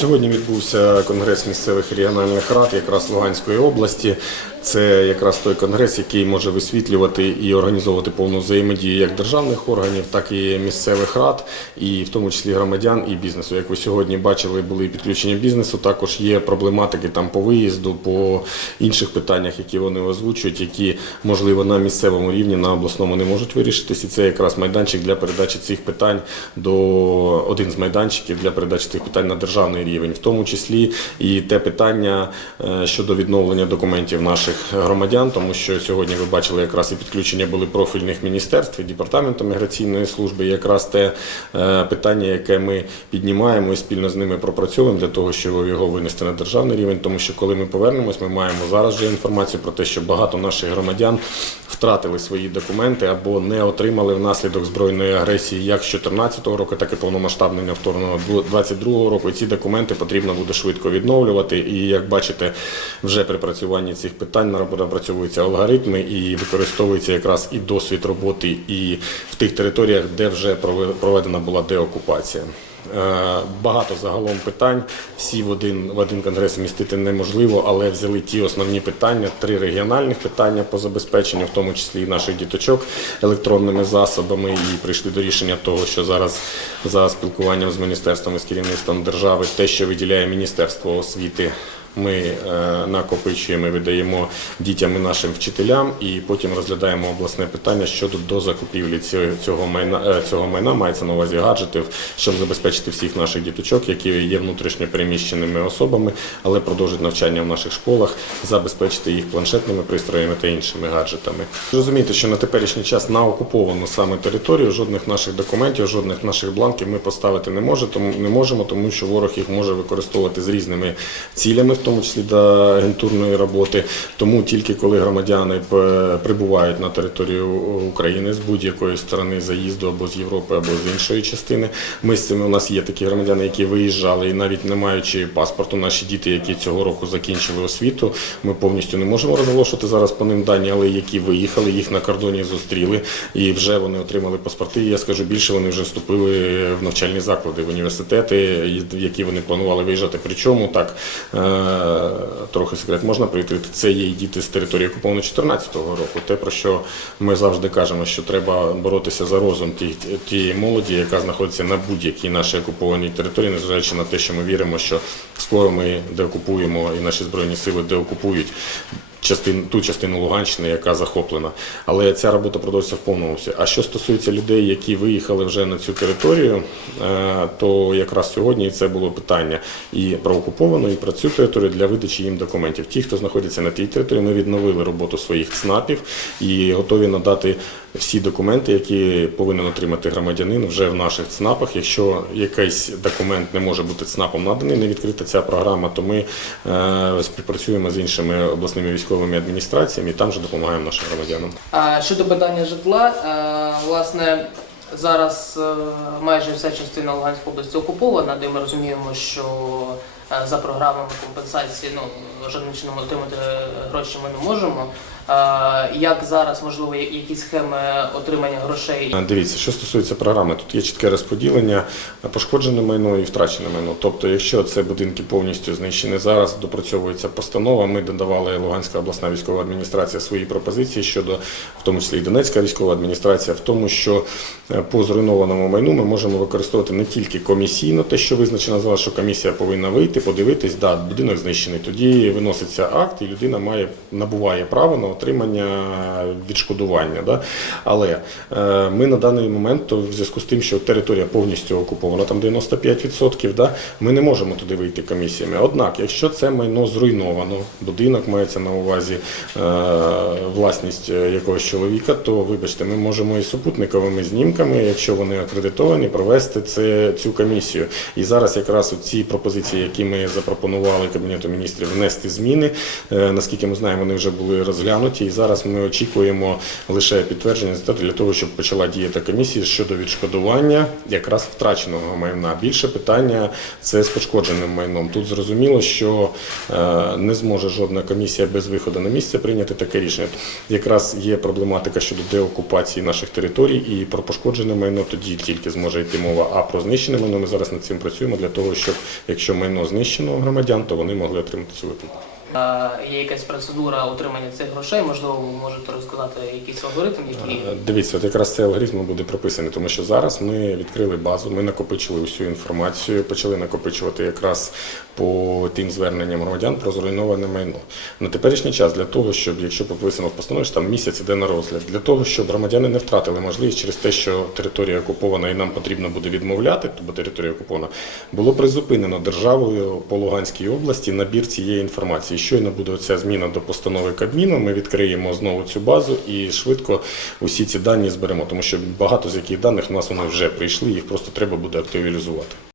Сьогодні відбувся конгрес місцевих регіональних рад якраз Луганської області. Це якраз той конгрес, який може висвітлювати і організовувати повну взаємодію як державних органів, так і місцевих рад, і в тому числі громадян і бізнесу. Як ви сьогодні бачили, були підключення бізнесу. Також є проблематики там по виїзду, по інших питаннях, які вони озвучують, які можливо на місцевому рівні, на обласному не можуть вирішитись. І це якраз майданчик для передачі цих питань до один з майданчиків для передачі цих питань на державний рівень, в тому числі і те питання е, щодо відновлення документів наших громадян, тому що сьогодні ви бачили якраз і підключення були профільних міністерств і департаменту міграційної служби. І якраз те е, питання, яке ми піднімаємо і спільно з ними пропрацьовуємо для того, щоб його винести на державний рівень. Тому що коли ми повернемось, ми маємо зараз вже інформацію про те, що багато наших громадян втратили свої документи або не отримали внаслідок збройної агресії як з 2014 року, так і повномасштабного вторгнення 2022 року. І ці документи потрібно буде швидко відновлювати. І як бачите, вже при працюванні цих питань напрацьовуються алгоритми і використовується якраз і досвід роботи і в тих територіях, де вже прове- проведена була деокупація. Е, Багато загалом питань, всі в один, в один конгрес містити неможливо, але взяли ті основні питання, три регіональних питання по забезпеченню, в тому числі і наших діточок електронними засобами, і прийшли до рішення того, що зараз за спілкуванням з міністерством і з керівництвом держави, те, що виділяє Міністерство освіти. Ми е, накопичуємо, і видаємо дітям і нашим вчителям, і потім розглядаємо обласне питання щодо дозакупівлі цього, цього майна е, цього майна, мається на увазі гаджетів, щоб забезпечити всіх наших діточок, які є внутрішньо переміщеними особами, але продовжують навчання в наших школах, забезпечити їх планшетними пристроями та іншими гаджетами. Розумієте, що на теперішній час на окуповану саме територію жодних наших документів, жодних наших бланків ми поставити не можемо, тому не можемо, тому що ворог їх може використовувати з різними цілями, тому числі до агентурної роботи. Тому тільки коли громадяни прибувають на територію України з будь-якої сторони заїзду або з Європи, або з іншої частини. Ми з цими у нас є такі громадяни, які виїжджали, і навіть не маючи паспорту, наші діти, які цього року закінчили освіту, ми повністю не можемо розголошувати зараз по ним дані, але які виїхали, їх на кордоні зустріли, і вже вони отримали паспорти. Я скажу більше, вони вже вступили в навчальні заклади, в університети, в які вони планували виїжджати. Причому так е, трохи секрет можна прийти. Це є діти з території окупованої 2014 року. Те про що ми завжди кажемо, що треба боротися за розум ті- тієї молоді, яка знаходиться на будь-якій нашій окупованій території, незважаючи на те, що ми віримо, що скоро ми деокупуємо і наші збройні сили деокупують частин, ту частину Луганщини, яка захоплена. Але ця робота продовжується в повному обсязі. А що стосується людей, які виїхали вже на цю територію, е, то якраз сьогодні це було питання і про окуповану, і про цю територію для видачі їм документів. Ті, хто знаходиться на тій території, ми відновили роботу своїх ЦНАПів і готові надати всі документи, які повинен отримати громадянин вже в наших ЦНАПах. Якщо якийсь документ не може бути ЦНАПом наданий, не відкрита ця програма, то ми е, співпрацюємо з іншими обласними військовими адміністраціями і там же допомагаємо нашим громадянам. А щодо питання житла, е, власне, зараз е, майже вся частина Луганської області окупована, де ми розуміємо, що за програмами компенсації ну, жодним чином отримати гроші ми не можемо. Е, Як зараз, можливо, якісь схеми отримання грошей? Е, Дивіться, що стосується програми, тут є чітке розподілення на пошкоджене майно і втрачене майно. Тобто, якщо це будинки повністю знищені зараз, допрацьовується постанова. Ми додавали Луганська обласна військова адміністрація свої пропозиції щодо, в тому числі і Донецька військова адміністрація, в тому, що е, по зруйнованому майну ми можемо використовувати не тільки комісійно, те, що визначено зараз, що комісія повинна вийти, подивитись, да, будинок знищений. Тоді виноситься акт, і людина має набуває право на отримання відшкодування. Да? Але е, ми на даний момент, в зв'язку з тим, що територія повністю окупована, там 95%, да? ми не можемо туди вийти комісіями. Однак, якщо це майно зруйновано, будинок мається на увазі е, власність е, якогось чоловіка, то вибачте, ми можемо і супутниковими знімками, якщо вони акредитовані, провести це, цю комісію. І зараз якраз ці пропозиції, які ми запропонували Кабінету міністрів внести зміни. Е, Наскільки ми знаємо, вони вже були розглянуті, і зараз ми очікуємо лише підтвердження для того, щоб почала діяти комісія щодо відшкодування якраз втраченого майна. Більше питання це з пошкодженим майном. Тут зрозуміло, що е, не зможе жодна комісія без виходу на місце прийняти таке рішення. Якраз є проблематика щодо деокупації наших територій, і про пошкоджене майно тоді тільки зможе йти мова. А про знищене майно ми зараз над цим працюємо для того, щоб якщо майно знищено у громадян, то вони могли отримати цю виплату. Е, Є якась процедура отримання цих грошей, можливо, ви можете розказати якийсь алгоритм, який Е, Дивіться, от якраз цей алгоритм буде прописаний, тому що зараз ми відкрили базу, ми накопичили всю інформацію, почали накопичувати якраз по тим зверненням громадян про зруйноване майно. На теперішній час для того, щоб, якщо прописано в постанові, що там місяць іде на розгляд, для того, щоб громадяни не втратили можливість через те, що територія окупована і нам потрібно буде відмовляти, бо територія окупована, було призупинено державою по Луганській області набір цієї інформації. Щойно буде ця зміна до постанови Кабміну, ми відкриємо знову цю базу і швидко усі ці дані зберемо, тому що багато з яких даних у нас вони вже прийшли, їх просто треба буде актуалізувати.